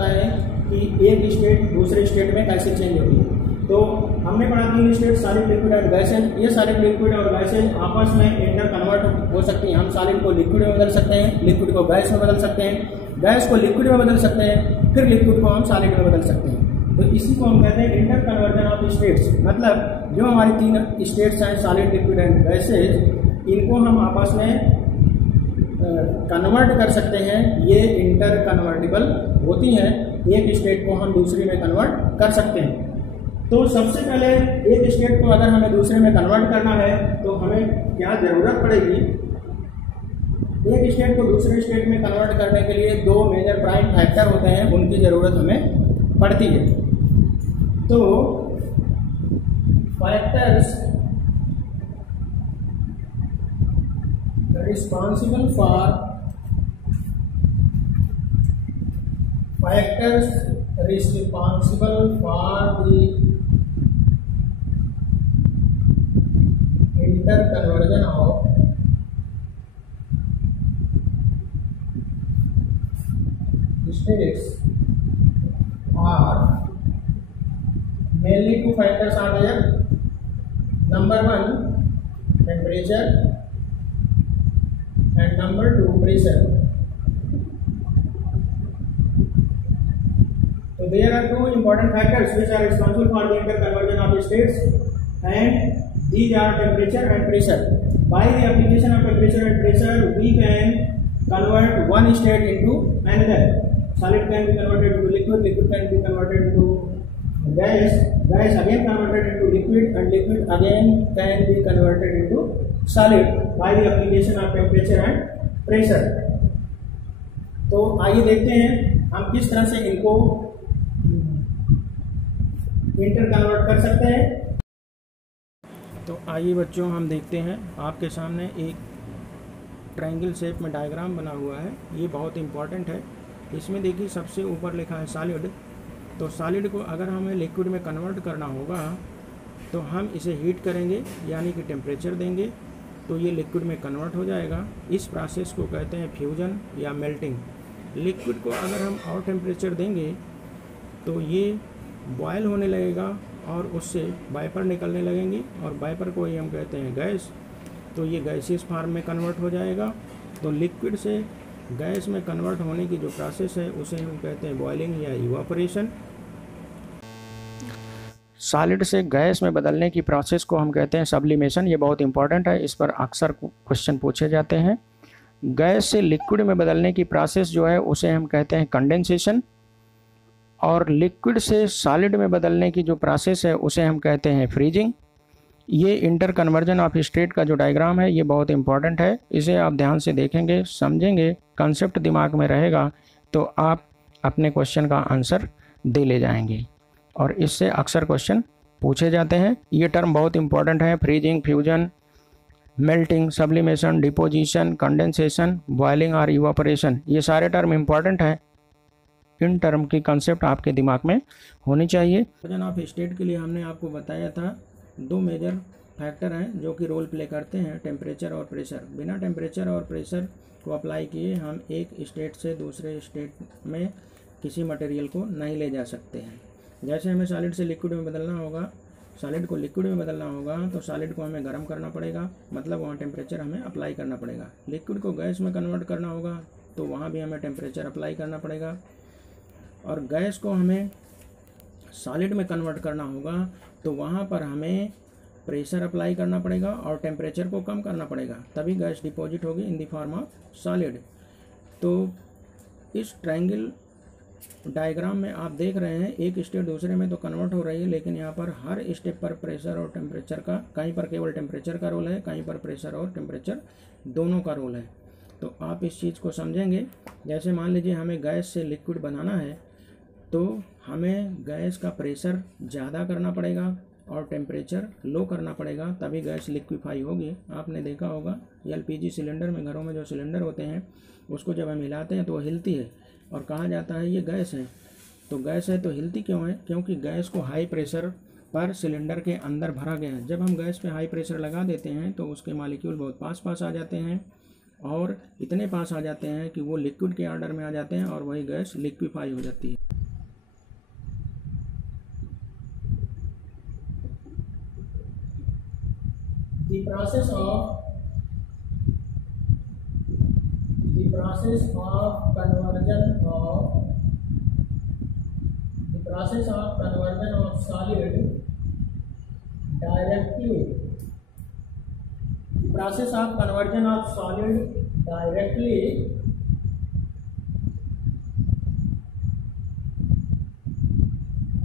होता है कि एक स्टेट दूसरे स्टेट में कैसे चेंज होती है। तो हमने पढ़ा तीन स्टेट, सॉलिड, लिक्विड और गैसेज। ये सॉलिड, लिक्विड और गैसेज आपस में इंटर कन्वर्ट हो सकती हैं। हम सॉलिड को लिक्विड में बदल सकते हैं, लिक्विड को गैस में बदल सकते हैं, गैस को लिक्विड में बदल सकते हैं, फिर लिक्विड को हम सॉलिड में बदल सकते हैं। तो इसी को हम कहते हैं इंटर कन्वर्जन ऑफ स्टेट्स। मतलब जो हमारी तीन स्टेट्स हैं, सॉलिड, लिक्विड एंड गैसेज, इनको हम आपस में कन्वर्ट कर सकते हैं। ये इंटर कन्वर्टिबल होती हैं, एक स्टेट को हम दूसरी में कन्वर्ट कर सकते हैं। तो सबसे पहले एक स्टेट को अगर हमें दूसरे में कन्वर्ट करना है तो हमें क्या ज़रूरत पड़ेगी? एक स्टेट को दूसरे स्टेट में कन्वर्ट करने के लिए दो मेजर प्राइम फैक्टर होते हैं, उनकी ज़रूरत हमें पड़ती है। तो factors responsible for the interconversion of states are mainly two factors are there. Number one, temperature, and number two, pressure. So there are two important factors which are responsible for the interconversion of states, and these are temperature and pressure. By the application of temperature and pressure, we can convert one state into another. Solid can be converted into liquid, liquid can be converted into gas, gas again converted into liquid, and liquid again can be converted into solid by the application of temperature and pressure. तो आइए देखते हैं हम किस तरह से इनको inter convert कर सकते हैं। तो आइए बच्चों हम देखते हैं, आपके सामने एक ट्रायंगल शेप में डायग्राम बना हुआ है। ये बहुत इंपॉर्टेंट है। इसमें देखिए सबसे ऊपर लिखा है सॉलिड। तो सॉलिड को अगर हमें लिक्विड में कन्वर्ट करना होगा तो हम इसे हीट करेंगे, यानी कि टेम्परेचर देंगे, तो ये लिक्विड में कन्वर्ट हो जाएगा। इस प्रोसेस को कहते हैं फ्यूजन या मेल्टिंग। लिक्विड को अगर हम और टेम्परेचर देंगे तो ये बॉयल होने लगेगा और उससे वाइपर निकलने लगेंगी, और वाइपर को ही हम कहते हैं गैस। तो ये गैसियस फॉर्म में कन्वर्ट हो जाएगा। तो लिक्विड से गैस में कन्वर्ट होने की जो प्रोसेस है उसे हम कहते हैं बॉयलिंग या इवापोरेशन। सॉलिड से गैस में बदलने की प्रोसेस को हम कहते हैं सब्लिमेशन। ये बहुत इंपॉर्टेंट है, इस पर अक्सर क्वेश्चन पूछे जाते हैं। गैस से लिक्विड में बदलने की प्रोसेस जो है उसे हम कहते हैं कंडेंसेशन, और लिक्विड से सॉलिड में बदलने की जो प्रोसेस है उसे हम कहते हैं फ्रीजिंग। ये इंटर कन्वर्जन ऑफ स्टेट का जो डायग्राम है ये बहुत इंपॉर्टेंट है। इसे आप ध्यान से देखेंगे, समझेंगे, कंसेप्ट दिमाग में रहेगा तो आप अपने क्वेश्चन का आंसर दे ले जाएंगे, और इससे अक्सर क्वेश्चन पूछे जाते हैं। ये टर्म बहुत इंपॉर्टेंट है, freezing, fusion, melting, sublimation, deposition, condensation, boiling और इवापोरेशन। ये सारे टर्म इंपॉर्टेंट हैं। इन टर्म की कंसेप्ट आपके दिमाग में होनी चाहिए। कन्वर्जन ऑफ स्टेट के लिए हमने आपको बताया था दो मेजर फैक्टर हैं जो कि रोल प्ले करते हैं, टेम्परेचर और प्रेशर। बिना टेम्परेचर और प्रेशर को अप्लाई किए हम एक स्टेट से दूसरे स्टेट में किसी मटेरियल को नहीं ले जा सकते हैं। जैसे हमें सॉलिड से लिक्विड में बदलना होगा, सॉलिड को लिक्विड में बदलना होगा तो सॉलिड को हमें गर्म करना पड़ेगा, मतलब वहाँ टेम्परेचर हमें अप्लाई करना पड़ेगा। लिक्विड को गैस में कन्वर्ट करना होगा तो वहाँ भी हमें टेम्परेचर अप्लाई करना पड़ेगा, और गैस को हमें सॉलिड में कन्वर्ट करना होगा तो वहाँ पर हमें प्रेशर अप्लाई करना पड़ेगा और टेम्परेचर को कम करना पड़ेगा, तभी गैस डिपॉजिट होगी in the form of solid. तो इस ट्रायंगल डायग्राम में आप देख रहे हैं एक स्टेट दूसरे में तो कन्वर्ट हो रही है, लेकिन यहाँ पर हर स्टेप पर प्रेशर और टेम्परेचर का, कहीं पर केवल टेम्परेचर का रोल है, कहीं पर प्रेशर और टेम्परेचर दोनों का रोल है। तो आप इस चीज़ को समझेंगे। जैसे मान लीजिए हमें गैस से लिक्विड बनाना है तो हमें गैस का प्रेशर ज़्यादा करना पड़ेगा और टेम्परेचर लो करना पड़ेगा, तभी गैस लिक्विफाई होगी। आपने देखा होगा एलपीजी सिलेंडर में, घरों में जो सिलेंडर होते हैं उसको जब हम हिलाते हैं तो वो हिलती है और कहा जाता है ये गैस है। तो गैस है तो हिलती क्यों है? क्योंकि गैस को हाई प्रेशर पर सिलेंडर के अंदर भरा गया है। जब हम गैस पे हाई प्रेशर लगा देते हैं तो उसके मॉलिक्यूल बहुत पास पास आ जाते हैं और इतने पास आ जाते हैं कि वो लिक्विड के ऑर्डर में आ जाते हैं और वही गैस लिक्विफाई हो जाती है। The process of conversion of solid directly.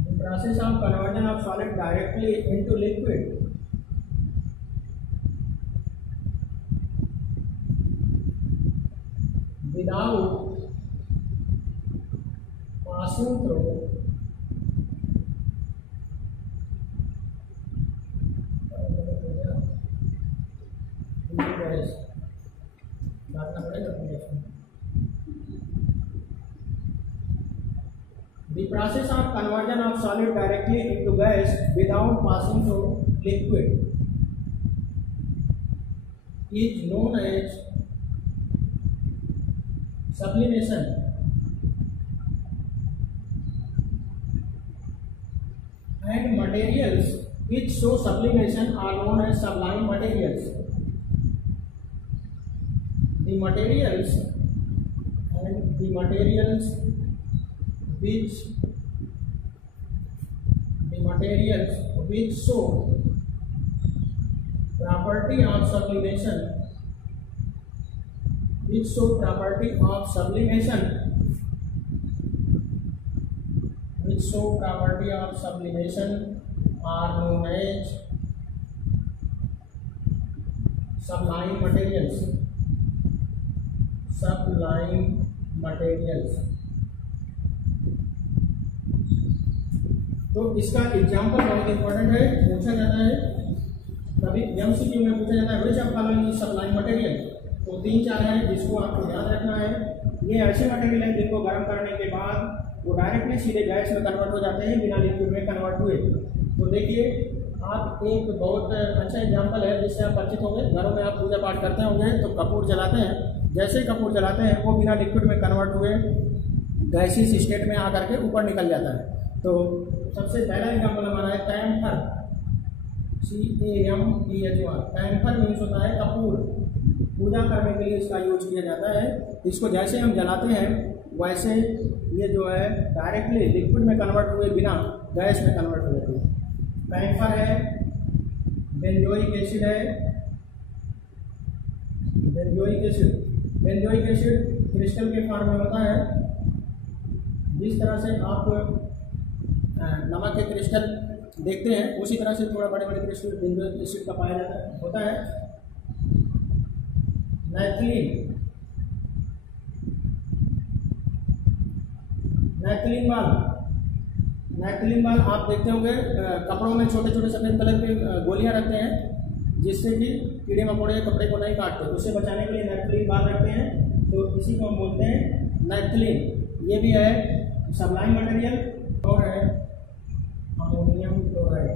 The process of conversion of solid directly into liquid without passing through the process of conversion of solid directly into gas without passing through liquid is known as sublimation. And materials which show sublimation are known as sublime materials. The materials which show property of sublimation are known as sublime materials. तो इसका example बहुत important है, पूछा जाता है कभी MCQ में पूछा जाता है which of following is sublime material. तो 3-4 है जिसको आपको याद रखना है। ये ऐसे मटेरियल है जिनको गर्म करने के बाद वो डायरेक्टली सीधे गैस में कन्वर्ट हो जाते हैं बिना लिक्विड में कन्वर्ट हुए। तो देखिए आप एक बहुत अच्छा एग्जाम्पल है जिससे आप परिचित होंगे। घरों में आप पूजा पाठ करते होंगे तो कपूर जलाते हैं, जैसे ही कपूर जलाते हैं वो बिना लिक्विड में कन्वर्ट हुए गैसीय स्टेट में आकर के ऊपर निकल जाता है। तो सबसे पहला एग्जाम्पल हमारा है कैम्फर, CAMPHR। कैम्फर मीन्स होता है कपूर, पूजा करने के लिए इसका यूज किया जाता है। इसको जैसे हम जलाते हैं वैसे ये जो है डायरेक्टली लिक्विड में कन्वर्ट हुए बिना गैस में कन्वर्ट हो जाती है। कैम्फर है, बेंजोइक एसिड है, बेंजोइक एसिड क्रिस्टल के फॉर्म में होता है। जिस तरह से आप नमक के क्रिस्टल देखते हैं उसी तरह से थोड़ा बड़े बड़े क्रिस्टल बेंजोइक एसिड का पाया जाता होता है। नैपथलीन बाल आप देखते होंगे कपड़ों में छोटे छोटे सफेद कलर के गोलियां रखते हैं जिससे कि कीड़े मकोड़े कपड़े को नहीं काटते, उसे बचाने के लिए नैपथलीन बाल रखते हैं। तो इसी को हम बोलते हैं नैपथलीन। ये भी है सब्लाइम मटेरियल और है अमोनियम क्लोराइड।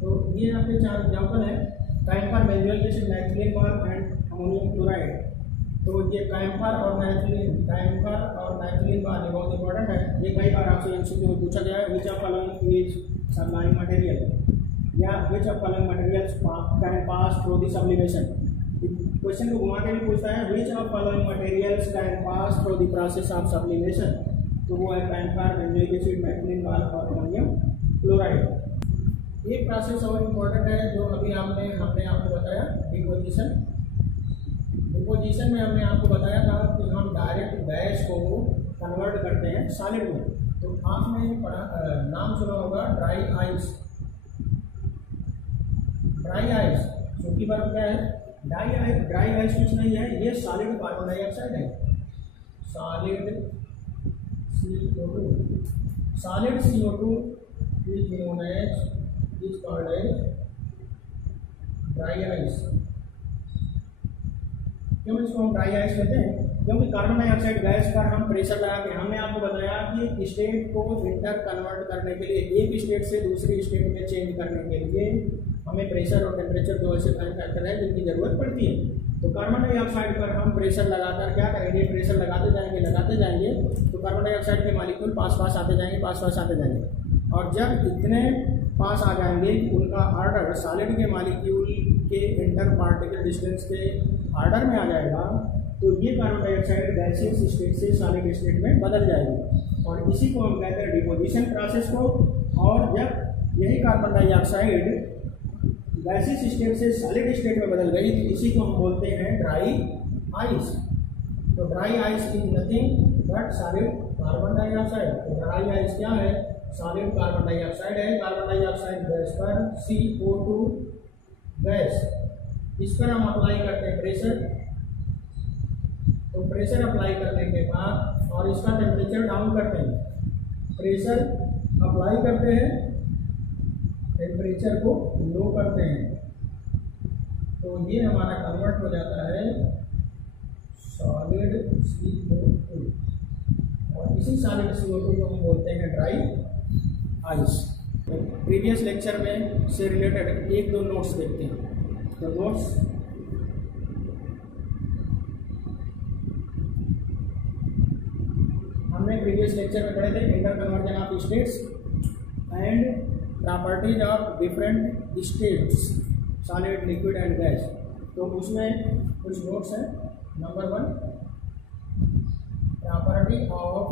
तो ये आपके 4 एग्जाम्पल है, कैम्फर, बेंजोइक एसिड, नैपथलीन बाल एंड अमोनियम क्लोराइड। तो ये कैम्फर और नैपथलीन बाल ये बहुत इंपॉर्टेंट है। ये कई बार आपसे एमसीक्यू में पूछा गया है which of following is sublime material या which of following materials can pass through the sublimation. Question को घुमा के भी पूछता है which of following materials can pass through the process of sublimation. तो वो है camphor, benzoic acid, naphthalene ball और अमोनियम क्लोराइड। एक प्रोसेस और इम्पोर्टेंट है जो अभी हमने आपको बताया, डिपोजिशन में हमने आपको बताया था कि हम डायरेक्ट गैस को कन्वर्ट करते हैं सॉलिड में। तो आपने नाम सुना होगा ड्राई आइस। सूखी बर्फ क्या है? ड्राई आइस कुछ नहीं है, ये सॉलिड कार्बन डाइऑक्साइड है, solid CO2 is known as is called as dry ice. क्यों इसको हम ड्राई आइस कहते हैं? क्योंकि कार्बन डाइऑक्साइड गैस पर हम प्रेशर लगा के, हमने आपको बताया कि स्टेट को इंटर कन्वर्ट करने के लिए, एक स्टेट से दूसरी स्टेट में चेंज करने के लिए हमें प्रेशर और टेम्परेचर दो ऐसे टाइम फैक्टर है जिनकी ज़रूरत पड़ती है। तो कार्बन डाइऑक्साइड पर हम प्रेशर लगाकर क्या करेंगे, प्रेशर लगाते जाएंगे तो कार्बन डाइऑक्साइड के मालिक्यूल पास आते जाएंगे और जब इतने पास आ जाएंगे उनका ऑर्डर सॉलिड के मालिक्यूल के इंटर पार्टिकल डिस्टेंस के ऑर्डर में आ जाएगा, तो ये कार्बन डाइऑक्साइड गैसियस स्टेट से सॉलिड स्टेट में बदल जाएगी और इसी को हम कहते हैं डिपोजिशन प्रोसेस को। और जब यही कार्बन डाइऑक्साइड गैसियस स्टेट से सॉलिड स्टेट में बदल गई तो इसी को हम बोलते हैं ड्राई आइस। तो dry ice is nothing but solid carbon dioxide. तो ड्राई आइस क्या है, सॉलिड कार्बन डाइऑक्साइड है। कार्बन डाइऑक्साइड गैस पर CO2 गैस, इस पर हम अप्लाई करते हैं प्रेशर। तो प्रेशर अप्लाई करने के बाद और इसका टेम्परेचर डाउन करते हैं, प्रेशर अप्लाई करते हैं, टेम्परेचर को लो करते हैं, तो ये हमारा कन्वर्ट हो जाता है सॉलिड CO2 और इसी सॉलिड CO2 को हम बोलते हैं ड्राई आइस। तो प्रीवियस लेक्चर में से रिलेटेड एक दो नोट्स देखते हैं। तो नोट्स हमने प्रीवियस लेक्चर में पढ़े थे, inter conversion of states and properties of different states solid, liquid and gas. तो उसमें कुछ नोट्स हैं। नंबर 1, प्रॉपर्टी ऑफ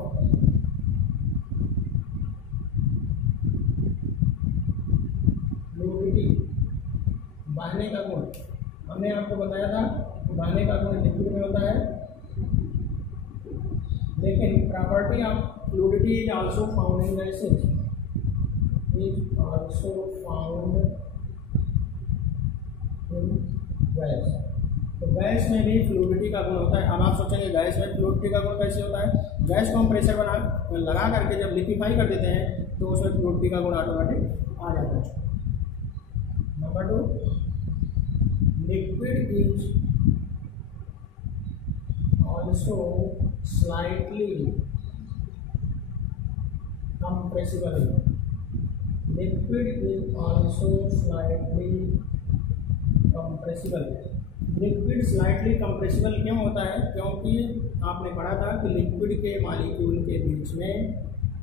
फ्लूइडिटी, बहने का गुण। हमने आपको बताया था कि बहने का गुण लिक्विड में होता है, लेकिन property of fluidity is also found in gases, is also found in gas. तो गैस में भी फ्लूइडिटी का गुण होता है। अब आप सोचेंगे गैस में फ्लूइडिटी का गुण कैसे होता है। गैस को हम प्रेशर लगा करके जब लिक्विफाई कर देते हैं तो उसमें फ्लूइडिटी का गुण ऑटोमेटिक आ जाता है। Number 2, liquid is also slightly compressible. Liquid is also slightly compressible. Liquid slightly compressible क्यों होता है, क्योंकि आपने पढ़ा था कि लिक्विड के मालिक्यूल के बीच में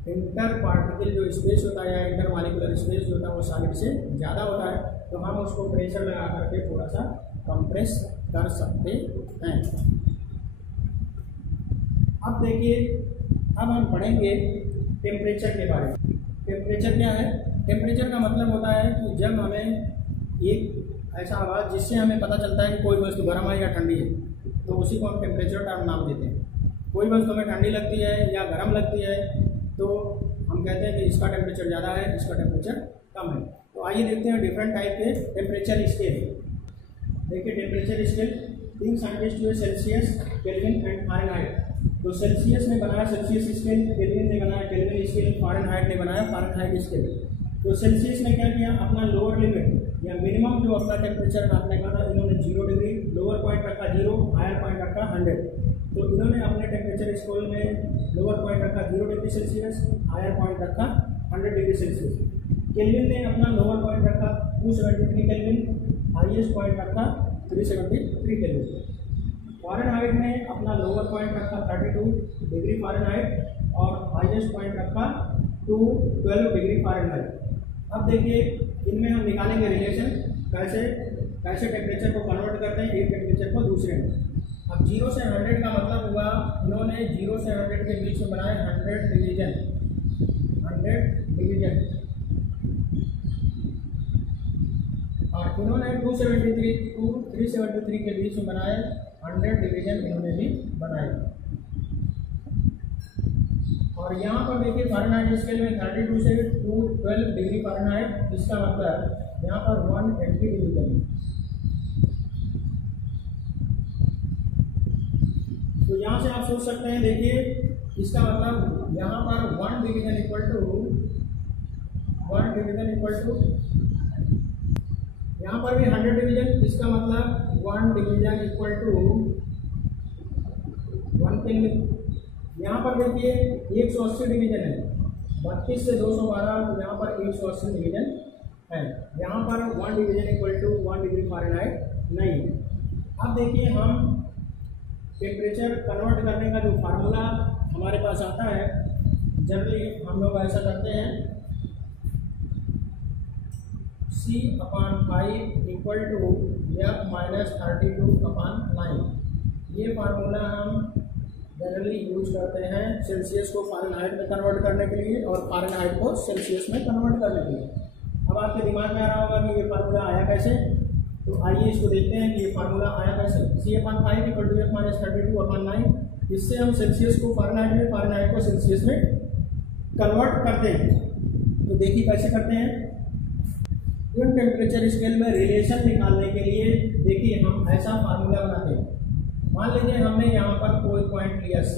इंटर पार्टिकल जो स्पेस होता है या इंटर मालिकुलर स्पेस जो होता है वो सॉलिड से ज़्यादा होता है, तो हम उसको प्रेशर लगा करके थोड़ा सा कंप्रेस कर सकते हैं। अब देखिए, अब हम पढ़ेंगे टेम्परेचर के बारे में। टेम्परेचर क्या है, टेम्परेचर का मतलब होता है कि जब हमें एक ऐसा आवाज़ जिससे हमें पता चलता है कि कोई वस्तु गर्म है या ठंडी है, तो उसी को हम टेम्परेचर का नाम देते हैं। कोई वस्तु हमें ठंडी लगती है या गर्म लगती है तो हम कहते हैं कि इसका टेम्परेचर ज़्यादा है, इसका टेम्परेचर कम है। तो आइए देखते हैं डिफरेंट टाइप के टेम्परेचर स्केल। देखिए टेम्परेचर स्केल 3 साइंटिस्ट हुए, सेल्सियस, केल्विन एंड फ़ारेनहाइट। तो सेल्सियस ने बनाया सेल्सियस स्केल, केल्विन ने बनाया केल्विन स्केल, फ़ारेनहाइट ने बनाया फ़ारेनहाइट स्केल। तो सेल्सियस ने क्या किया, अपना लोअर लिमिट या मिनिमम जो अपना टेम्परेचर नापने का था, इन्होंने 0 डिग्री, लोअर पॉइंट रखा 0, हायर पॉइंट रखा 100। तो इन्होंने अपने टेम्परेचर स्केल में लोअर पॉइंट रखा 0 डिग्री सेल्सियस, हायर पॉइंट रखा 100 डिग्री सेल्सियस। केल्विन ने अपना लोअर पॉइंट रखा 273 केल्विन, हाईएस्ट पॉइंट रखा 373 केल्विन। फ़ारेनहाइट ने अपना लोअर पॉइंट रखा 32 डिग्री फ़ारेनहाइट और हाईएस्ट पॉइंट रखा 212 डिग्री फ़ारेनहाइट। अब देखिए इनमें हम निकालेंगे रिलेशन, कैसे टेम्परेचर को कन्वर्ट करते हैं एक टेम्परेचर को दूसरे में। अब 0 से 100 का मतलब हुआ, इन्होंने 0 से 100 के बीच में बनाया 100 डिवीजन, 100 डिवीजन। और इन्होंने 373 के बीच में बनाए 100 डिवीजन, इन्होंने भी बनाए। और यहाँ पर देखिए फ़ारेनहाइट स्केल में 32 से 212 डिग्री फ़ारेनहाइट, इसका मतलब यहाँ पर 180 डिवीजन। तो यहाँ से आप सोच सकते हैं, देखिए इसका मतलब यहाँ पर 1 डिवीजन इक्वल टू यहाँ पर भी 100 डिवीजन, इसका मतलब 1 डिवीजन इक्वल टू 1 केल्विन। यहाँ पर देखिए 180 डिवीजन है, 32 से 212, तो यहाँ पर 180 डिवीजन है, यहाँ पर 1 division equal to 1 degree Fahrenheit नहीं है। अब देखिए हम टेम्परेचर कन्वर्ट करने का जो फार्मूला हमारे पास आता है, जनरली हम लोग ऐसा करते हैं C/5 इक्वल टू F-32/9। ये फार्मूला हम जनरली यूज करते हैं सेल्सियस को फ़ारेनहाइट में कन्वर्ट करने के लिए और फ़ारेनहाइट को सेल्सियस में कन्वर्ट करने के लिए। अब आपके दिमाग में आ रहा होगा कि ये फार्मूला आया कैसे, तो आइए इसको देखते हैं कि ये फार्मूला आया कैसे। C/5 इक्वल टू F-32/9, इससे हम सेल्सियस को फ़ारेनहाइट में, फ़ारेनहाइट को सेल्सियस में कन्वर्ट करते हैं। तो देखिए कैसे करते हैं। इन टेम्परेचर स्केल में रिलेशन निकालने के लिए देखिए हम ऐसा फार्मूला बनाते हैं। मान लीजिए हमने यहाँ पर कोई पॉइंट लिया C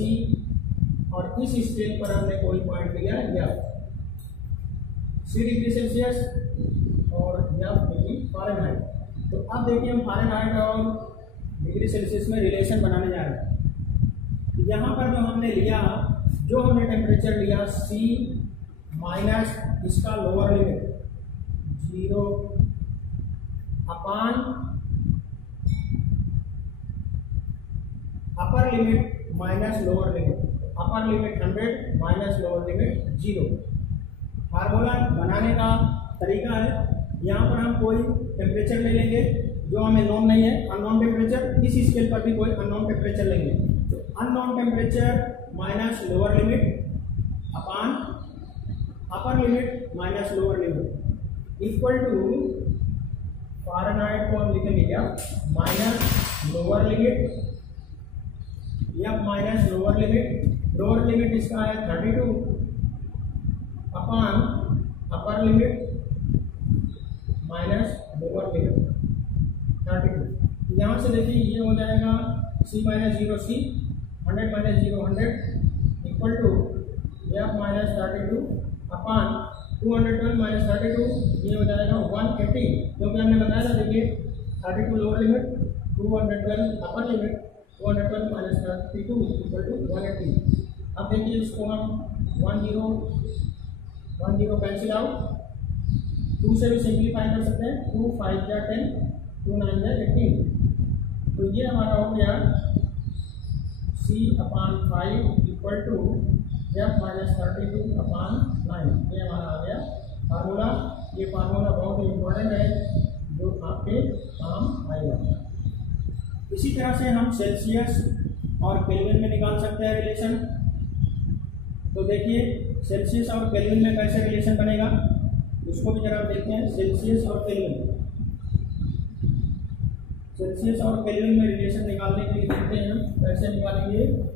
और इस स्केल पर हमने कोई पॉइंट लिया F, C डिग्री सेल्सियस और F डिग्री फ़ारेनहाइट। तो अब देखिए हम फ़ारेनहाइट और डिग्री सेल्सियस में रिलेशन बनाने जा रहे हैं। तो यहाँ पर जो हमने लिया, जो हमने टेम्परेचर लिया C माइनस इसका lower limit 0 upon upper limit minus lower limit, upper limit 100 minus lower limit 0। Formula बनाने का तरीका है, यहाँ पर हम कोई टेम्परेचर ले लेंगे जो हमें नोन नहीं है, अननोन टेम्परेचर। इस स्केल पर भी कोई अननोन टेम्परेचर लेंगे, तो unknown temperature minus lower limit upon upper limit minus lower limit equal to Fahrenheit को हम लिखेंगे क्या, minus lower limit F minus lower limit. Lower limit इसका है 32 upon upper limit minus lower limit 32। यहाँ से देखिए ये हो जाएगा C minus 0 C, 100 minus 0 100 equal to F minus 32 upon 212 minus 32, ये हो जाएगा 180, क्योंकि हमने बताया था देखिए 32 lower limit, 212 upper limit, 212 minus 32 equal to 180। अब देखिए इसको हम 10 कैंसिल आउट, 2 से भी सिंप्लीफाई कर सकते हैं, 2 5 या 10, 2 9 या 18। तो ये हमारा हो गया C/5 equal to F minus 32 upon 9। ये हमारा आ गया फार्मूला। ये फार्मूला बहुत ही इम्पोर्टेंट है जो आपके काम आएगा। इसी तरह से हम सेल्सियस और केल्विन में निकाल सकते हैं रिलेशन। तो देखिए सेल्सियस और केल्विन में कैसे रिलेशन बनेगा, उसको भी जरा देखते हैं। सेल्सियस और केल्विन, सेल्सियस और केल्विन में रिलेशन निकालने के लिए देखते हैं हम कैसे निकालेंगे।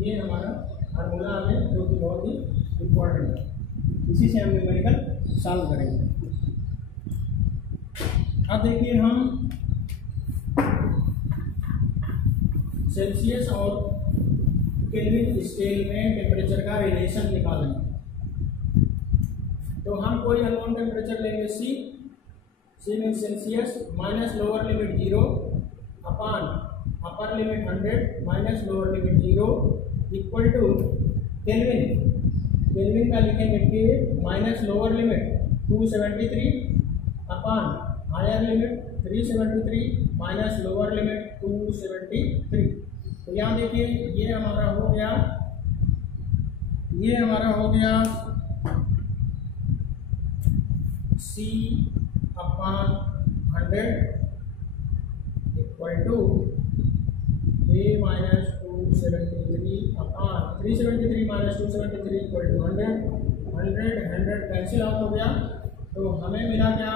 ये हमारा फार्मूला है जो कि बहुत ही इम्पोर्टेंट है, इसी से हम न्यूमेरिकल सॉल्व करेंगे। अब देखिए हम सेल्सियस और केल्विन स्केल में टेम्परेचर का रिलेशन निकालेंगे। तो हम कोई अननोन टेम्परेचर लेंगे C mean Celsius minus lower limit 0 upon upper limit 100 minus lower limit 0 equal to Kelvin. Kelvin का लिखेंगे के minus lower limit 273 upon higher limit 373 minus lower limit 273। तो यहाँ देखिए ये हमारा हो गया, ये हमारा हो गया C/100 equal to A minus 273 upon 373 minus 273 equal to 100 cancel out हो गया। तो हमें मिला क्या,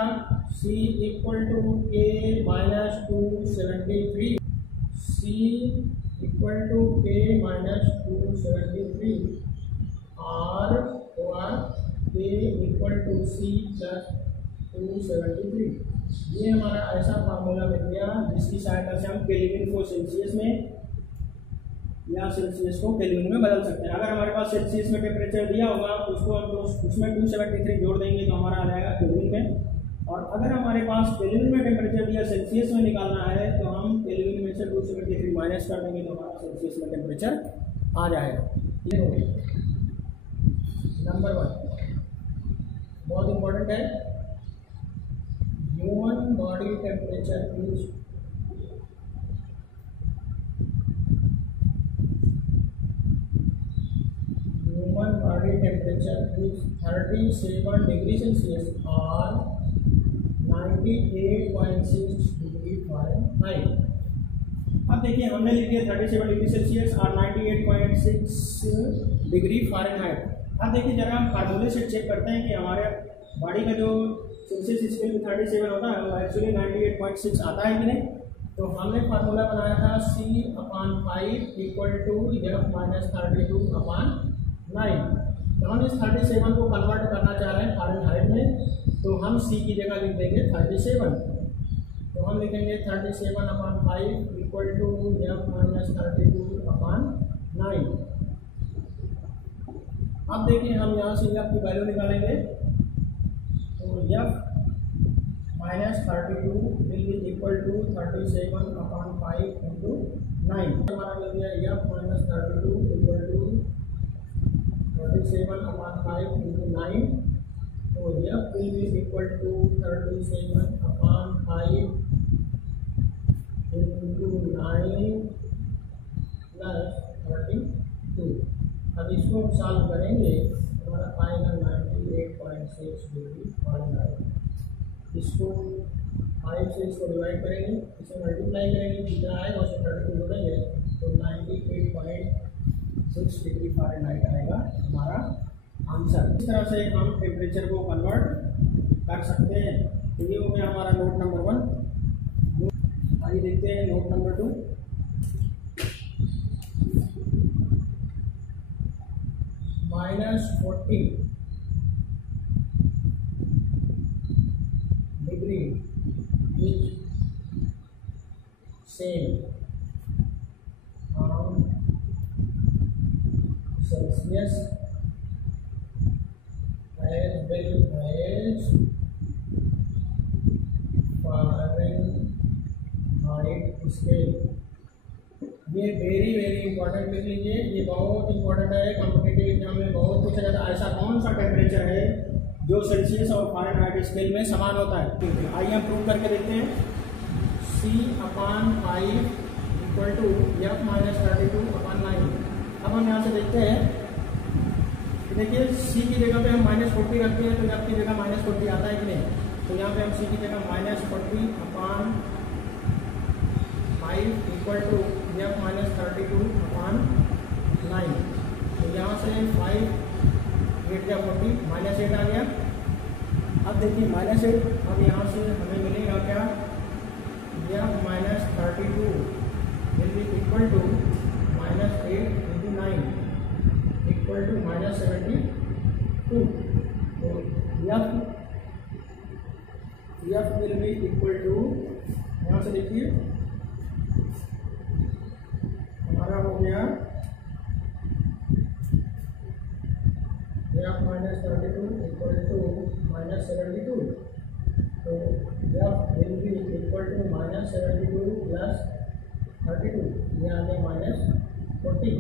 C equal to K minus 273, C equal to K minus 273 और K equal to C plus 273। ये हमारा ऐसा फार्मूला मिल गया जिसकी सहायता से हम केल्विन को सेल्सियस में या सेल्सियस को केल्विन में बदल सकते हैं। अगर हमारे पास सेल्सियस में टेम्परेचर दिया होगा तो उसको हम उसमें 273 जोड़ देंगे तो हमारा आ जाएगा केल्विन में। और अगर हमारे पास केल्विन में टेम्परेचर दिया सेल्सियस में निकालना है तो हम केल्विन में से 273 माइनस कर देंगे तो हमारा सेल्सियस में टेम्परेचर आ जाएगा। ये हो गया नंबर 1, बहुत इंपॉर्टेंट है। Human body temperature is body temperature is 37 degree Celsius or 98.6 degree Fahrenheit. अब देखिए हमने लिख दिया 37 डिग्री सेल्सियस और 98.6 डिग्री फ़ारेनहाइट। अब देखिए जरा हम फार्मूले से चेक करते हैं कि हमारे बॉडी का जो सेल्सियस स्केल में 37 होता है वो एक्चुअली 98.6 आता है कि नहीं। तो हमने फार्मूला बनाया था C/5 equal to F minus 32/9। तो हम इस 37 को कन्वर्ट करना चाह रहे हैं फ़ारेनहाइट में, तो हम C की जगह लिख देंगे 37। तो हम लिखेंगे 37/5 इक्वल टू F माइनस 32/9। अब देखिए हम यहाँ से F की वैल्यू निकालेंगे तो F minus 32 will be equal to 37/5 into 9। हमारा मिल गया F minus 32 equal to 37/5 into 9, so F will be equal to 37/5 into 9 plus 32। अब इसको सॉल्व करेंगे हमारा आएगा 98.6 डिग्री फ़ारेनहाइट। इसको 5 से इसको डिवाइड करेंगे, इसे मल्टीप्लाई करेंगे, जितना आएगा उसे 32 जोड़ेंगे तो 98.6 डिग्री फ़ारेनहाइट आएगा हमारा आंसर। इस तरह से हम टेम्परेचर को कन्वर्ट कर सकते हैं। तो ये हो गया हमारा नोट नंबर 1। आइए देखते हैं note number 2। -40 degree is same Celsius as well as Fahrenheit scale। ये वेरी इंपॉर्टेंट लिख लीजिए, ये बहुत इंपॉर्टेंट है। कॉम्पिटिटिव एग्जाम में बहुत पूछा जाता है ऐसा कौन सा टेम्परेचर है जो सेल्सियस और फ़ारेनहाइट स्केल में समान होता है। आइए हम प्रूव करके देखते हैं। C/5 equal to F minus 32/9। अब हम यहाँ से देखते हैं कि देखिए C की जगह पे हम -40 रखते हैं तो F की जगह -40 आता है कि नहीं। तो यहाँ पे हम C की जगह -40/5 इक्वल टू F माइनस 32/9। तो यहाँ से 5 8 या 40 -8 आ गया। अब देखिए -8, अब यहाँ से हमें मिलेगा क्या, F minus 32 will be equal to -8 into 9 equal to -72। तो F will be equal to, यहाँ से देखिए हमारा हो गया F माइनस 32 इक्वल टू -72। तो F will be equal to -72 plus 32, ये आ गया -40।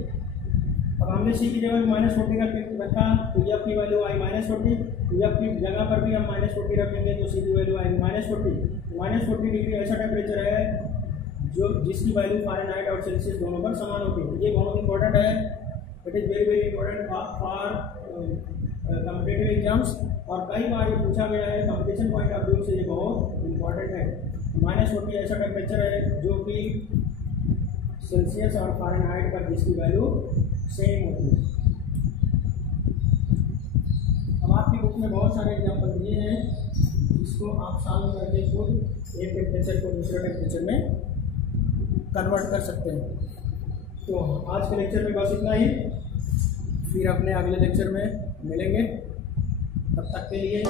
अब हमने C की जगह -40 रखा तो F की वैल्यू आई -40। तो F की जगह पर भी हम -40 रखेंगे तो C की वैल्यू आएगी -40। -40 डिग्री ऐसा टेम्परेचर है जो जिसकी वैल्यू फ़ारेनहाइट और सेल्सियस दोनों पर समान होती है। ये बहुत इंपॉर्टेंट है, it is very important for competitive exams और कई बार ये पूछा गया है कंपटीशन पॉइंट ऑफ व्यू से, ये बहुत इंपॉर्टेंट है। -40 ऐसा टेम्परेचर है जो कि सेल्सियस और फ़ारेनहाइट पर जिसकी वैल्यू सेम होती है। अब आपकी बुक में बहुत सारे एग्जाम्पल दिए हैं जिसको आप सॉल्व करके खुद एक टेम्परेचर को दूसरे टेम्परेचर में कन्वर्ट कर सकते हैं। तो आज के लेक्चर में बस इतना ही, फिर अपने अगले लेक्चर में मिलेंगे। तब तक के लिए